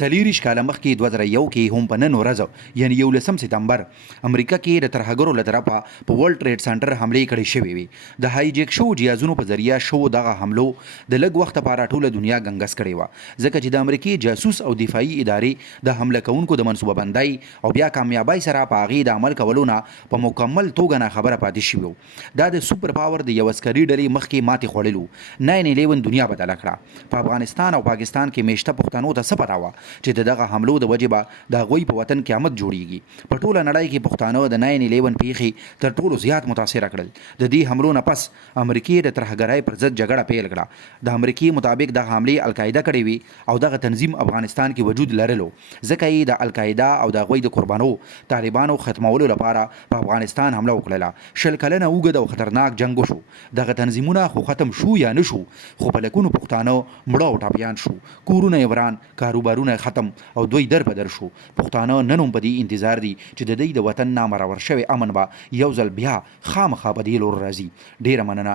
څلېرویشت کاله مخکې 2001 کې هم په نن ورځ یعنې 11 سپتمبر امریکا کې د ترهګرو له طرفه په ورلډ ټریډ سنټر حملې کړې شوې وې. د هایجیک شوو جهازونو په ذریعه شوو دغه حملو د لږ وخت لپاره ټوله دنیا ګنګس کړې وه، ځکه چې د امریکې جاسوس او دفاعي ادارې د حمله کوونکو د منصوبه بندۍ او بیا کامیابۍ سره په هغې د عمل کولو نه په مکمل توګه ناخبره پاتې شوي وو. دا د سوپر پاور د یو عسکري ډلې مخکې ماتې خوړلو 9/11 دنیا بدله کړه. په افغانستان او پاکستان کې میشته پښتنو ته څه پته وه چې د دغه حملو د وجې به د هغوی په وطن قیامت جوړیږي. په ټوله نړۍ کې پښتانه د 9/11 پیښې تر ټولو زیات متاثره کړل. د دې حملو نه پس امریکې د ترهګرۍ پر ضد جګړه پیل کړه. د امریکې مطابق د حملې القاعده کړې وي او دغه تنظیم افغانستان کې وجود لرلو، ځکه یې د القاعده او د هغوی د قربانو طالبانو ختمولو لپاره په افغانستان حمله وکړله. 20 کلنه اوږد او خطرناک جنګ وشو. دغه تنظیمونه خو ختم شو یا نه شو، خو په لکونو پښتانه مړه او ټپیان شو، کورونه یې وران، کاروبارونه ختم او دوی در بدر شو. پښتانه نن هم په دې انتظار دي چې د دوی د وطن نامرور شوی امن به یو ځل بیا خامخا په دې لور راځي. ډیره مننه.